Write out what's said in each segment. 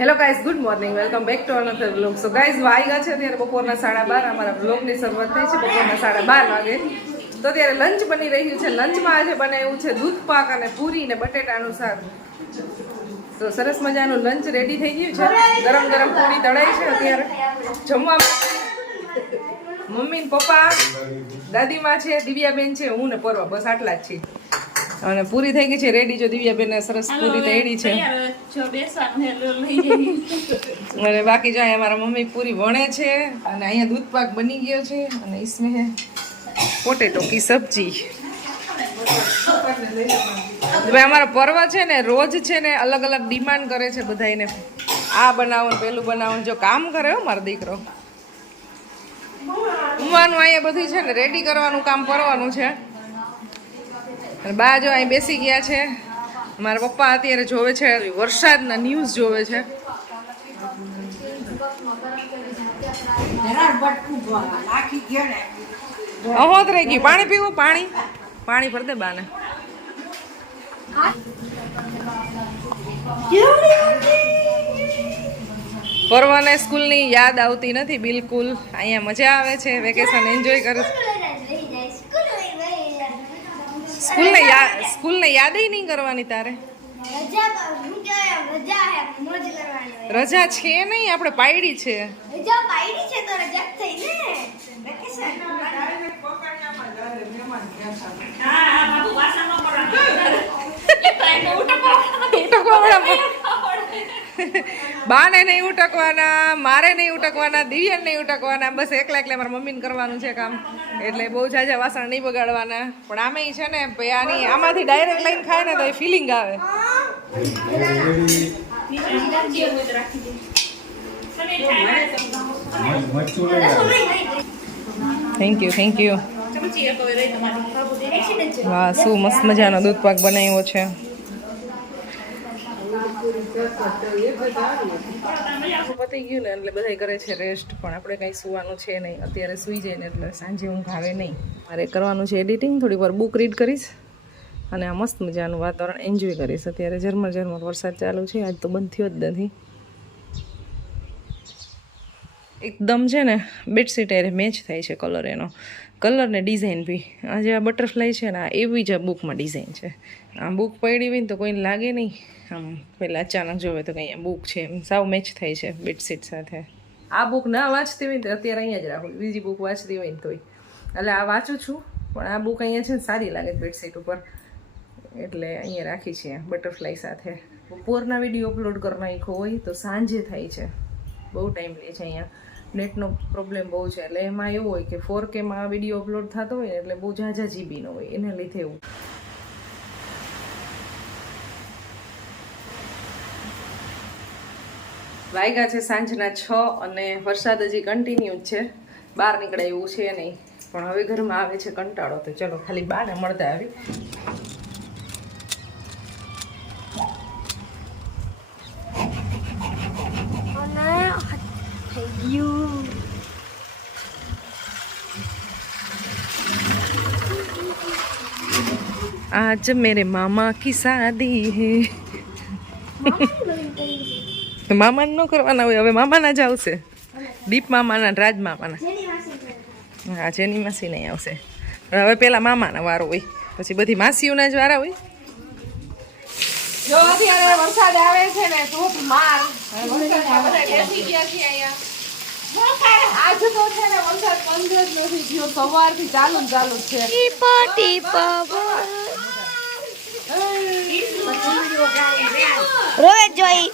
Hello guys, good morning, welcome back to another vlog. So guys, વાગ્યા છે ત્યારે બપોરના 12:30. અમારા વ્લોગની શરૂઆત થઈ છે બપોરના 12:30 વાગે. તો ત્યારે લંચ બની રહ્યું છે. લંચમાં આજે બનાવ્યું છે દૂધ પાક અને પૂરી ને બટેટાનું શાક. તો સરસ મજાનું લંચ રેડી થઈ ગયું છે. ગરમ ગરમ પૂરી તળાઈ છે. અત્યારે જમવા મમ્મી ને પપ્પા, દાદીમાં છે, દિવ્યાબેન છે, હું ને પરવા, બસ આટલા જ છીએ. અને પૂરી થઈ ગઈ છે રેડી. જો દિવ્યાબેન સરસ પૂરી તળી છે અને બાકી જો અહીંયા મારા મમ્મી પૂરી વણે છે અને અહીંયા દૂધ પાક બની ગયો છે અને इसमें है પોટેટો કી સબ્જી. ભાઈ અમારા પર્વ છે ને રોજ છે ને અલગ અલગ ડિમાન્ડ કરે છે બધાને, આ બનાવો ને પેલું બનાવો. જો કામ કરે હો મારો દીકરો. ઊંઘવાનું અહીંયા બધું છે ને રેડી કરવાનું કામ કરવાનું છે. અને બા જો અહીં બેસી ગયા છે. મારા પપ્પા અત્યારે જોવે છે વરસાદના ન્યૂઝ જોવે છે. અહોત રહી ગયું. પાણી પીવું? પાણી ભર દે બાને. પરવાને સ્કૂલની યાદ આવતી નથી બિલકુલ. અહીંયા મજા આવે છે, વેકેશન એન્જોય કરે છે. સ્કૂલને યાદ નહીં કરવાની તારે? રજા છે નહીં, આપણે પાયડી છે. બાને નહીં ઉટકવાના, મારે નહીં ઉટકવાના, દિવ્યાને નહીં ઉટકવાના. બસ એકલા મારા મમ્મીને કરવાનું છે કામ. એટલે બહુ ઝાઝા વાસણ નહીં બગાડવાના. પણ આમેય છે ને આની આમાંથી ડાયરેક્ટ લઈને ખાય ને તો એ ફિલિંગ આવે. Thank you. વાહ, શું મસ્ત મજાનો દૂધ પાક બનાવ્યો છે. પતી ગયું ને એટલે બધા કરે છે રેસ્ટ, પણ આપણે કંઈ સુવાનું છે નહીં. અત્યારે સુઈ જાય ને એટલે સાંજે ઊંઘ આવે નહીં. મારે કરવાનું છે એડિટિંગ. થોડી વાર બુક રીડ કરીશ અને આ મસ્ત મજાનું વાતાવરણ એન્જોય કરીશ. અત્યારે ઝરમર વરસાદ ચાલુ છે. આજ તો બંધ થયો જ નથી. એકદમ છે ને બેડશીટ એ મેચ થાય છે કલર, એનો કલર ને ડિઝાઇન બી. આજે આ બટરફ્લાય છે ને એવી જ આ બુકમાં ડિઝાઇન છે. આ બુક પડી હોય ને તો કોઈને લાગે નહીં. આમ પહેલાં અચાનક જોવે તો કંઈ બુક છે એમ સાવ મેચ થાય છે બેડશીટ સાથે. આ બુક ના વાંચતી હોય ને તો અત્યારે અહીંયા જ રાખું. બીજી બુક વાંચતી હોય ને તોય. એટલે આ વાંચું છું પણ આ બુક અહીંયા છે ને સારી લાગે બેડશીટ ઉપર, એટલે અહીંયા રાખી છે બટરફ્લાય સાથે. બપોરના વિડીયો અપલોડ કરી નાખ્યો હોય તો સાંજે થાય છે. બહુ ટાઈમ લે છે. અહીંયા નેટનો પ્રોબ્લેમ બહુ છે. એટલે એમાં એવું હોય કે 4Kમાં વિડીયો અપલોડ થતો હોય ને એટલે બહુ ઝાઝા જીબીનો હોય, એને લીધે એવું. વાગ્યા છે સાંજના 6 અને વરસાદ હજી કન્ટિન્યુ જ છે. બહાર નીકળાય એવું છે નહીં, પણ હવે ઘરમાં આવે છે કંટાળો. તો ચલો ખાલી બાને મળતા આવી. आज मेरे मामा की शादी है. તો મામાને ન કરવાના હોય, હવે મામાના જ આવશે. દીપ મામાના, રાજ મામાના. હા, જેની માસી નહીં આવશે. પણ હવે પેલા મામાના વારો હોય, પછી બધી માસીઓના જ વારા હોય. જો અત્યારે વરસાદ આવે છે ને ધોધમાર. બેસી ગયા છીએ અહીંયા. આજ તો છે ને વરસાદ બંધ જ નથી થયો. સવારથી ચાલુ છે. રોજ જોઈ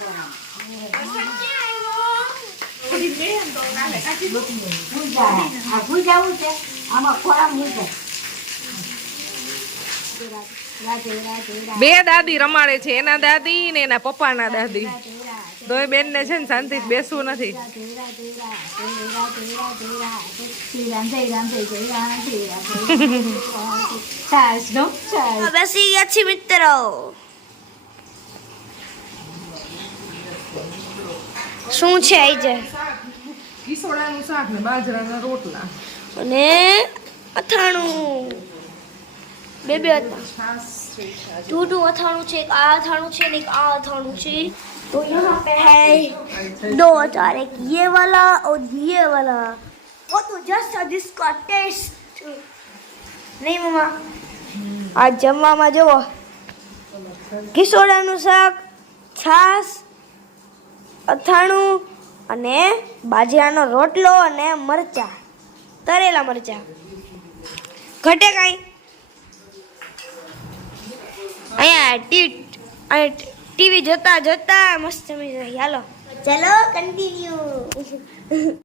બે દાદી રમાડે છે, એના દાદી ને એના પપ્પાના દાદી. તો એ બેન ને છે ને શાંતિથી બેસવું નથી. બેસી ગયા છીએ મિત્રો. શું છે આજે? ઈસોડાનું શાક ને બાજરાના રોટલા અને અથાણું. બે હતા. ઢૂઢું અથાણું છે, એક આ અથાણું છે ને એક આ અથાણું છે. तो यहाँ पे है 2 अचार, एक ये वाला और ये वाला। वो तो जस्ट जिसका टेस्ट नहीं मम्मा। आज જમવામાં જુઓ કિશોરાનું શાક, છાશ, અથાણું અને બાજરાનો રોટલો અને મરચા, તરેલા મરચા. ઘટે કાંઈ? અહીંયા ટીવી જોતા જોતા મસ્ત મજા. હાલો ચલો કન્ટિન્યુ.